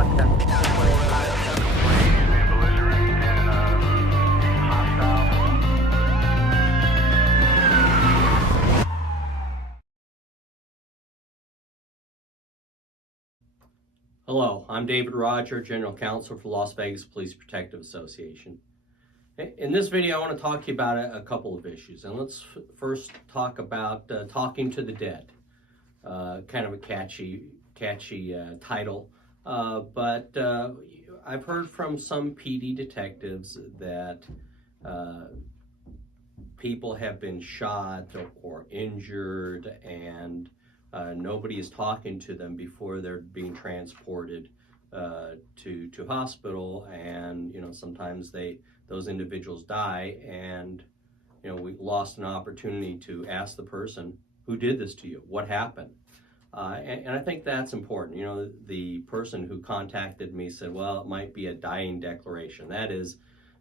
Hello, I'm David Roger, General Counsel for Las Vegas Police Protective Association. In this video, I want to talk to you about a couple of issues. And let's first talk about talking to the dead. Kind of a catchy title. But I've heard from some PD detectives that people have been shot or injured, and nobody is talking to them before they're being transported to hospital, and sometimes those individuals die, and we lost an opportunity to ask the person, who did this to you? What happened? And I think that's important. The person who contacted me said, well, it might be a dying declaration. That is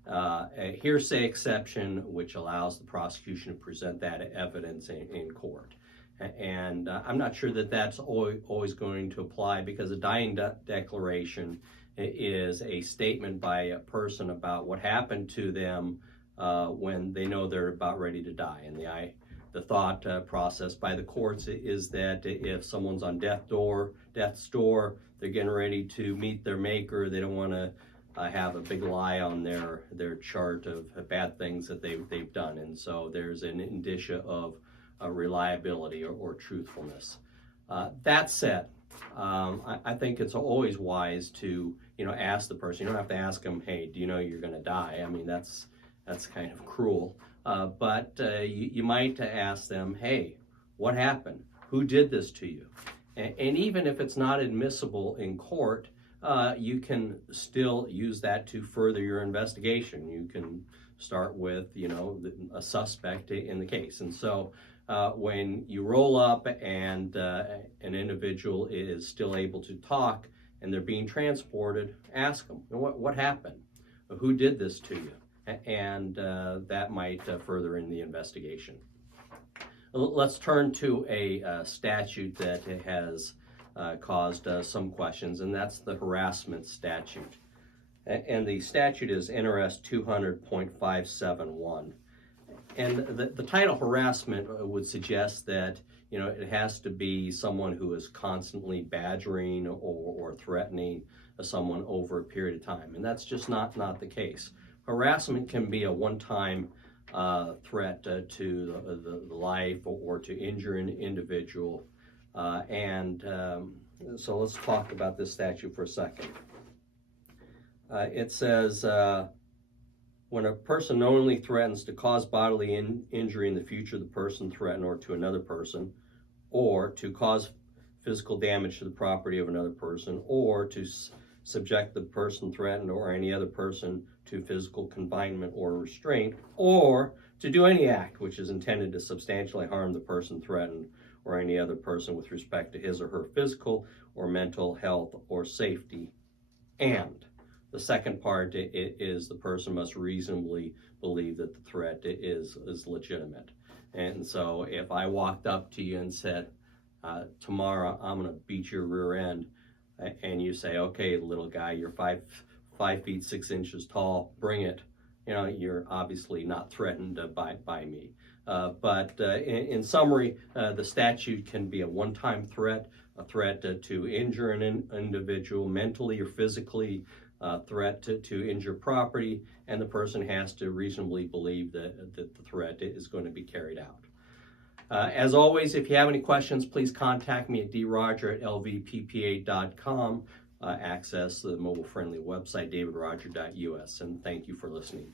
a hearsay exception, which allows the prosecution to present that evidence in court. And I'm not sure that that's always going to apply, because a dying declaration is a statement by a person about what happened to them when they know they're about ready to die. And the thought process by the courts is that if someone's on death's door, they're getting ready to meet their maker, they don't want to have a big lie on their chart of bad things that they've done. And so there's an indicia of reliability or truthfulness. That said, I think it's always wise to ask the person. You don't have to ask them, hey, do you know you're going to die? I mean, that's kind of cruel. But you might ask them, hey, what happened? Who did this to you? And even if it's not admissible in court, you can still use that to further your investigation. You can start with a suspect in the case. And so when you roll up and an individual is still able to talk and they're being transported, ask them, what happened? Who did this to you? And that might further in the investigation. Let's turn to a statute that has caused some questions, and that's the harassment statute. And the statute is NRS 200.571. And the title harassment would suggest that it has to be someone who is constantly badgering or threatening someone over a period of time, and that's just not the case. Harassment can be a one-time threat to the life or to injure an individual, so let's talk about this statute for a second. It says, when a person knowingly threatens to cause bodily injury in the future to the person threatened or to another person, or to cause physical damage to the property of another person, or to subject the person threatened or any other person to physical confinement or restraint, or to do any act which is intended to substantially harm the person threatened or any other person with respect to his or her physical or mental health or safety. And the second part is the person must reasonably believe that the threat is legitimate. And so if I walked up to you and said, tomorrow I'm going to beat your rear end, and you say, okay, little guy, you're 5 feet 6 inches tall, bring it. You're obviously not threatened by me. But in summary, the statute can be a one-time threat, a threat to injure an individual mentally or physically, threat to injure property, and the person has to reasonably believe that the threat is going to be carried out. As always, if you have any questions, please contact me at droger@lvppa.com. Access the mobile-friendly website, davidroger.us, and thank you for listening.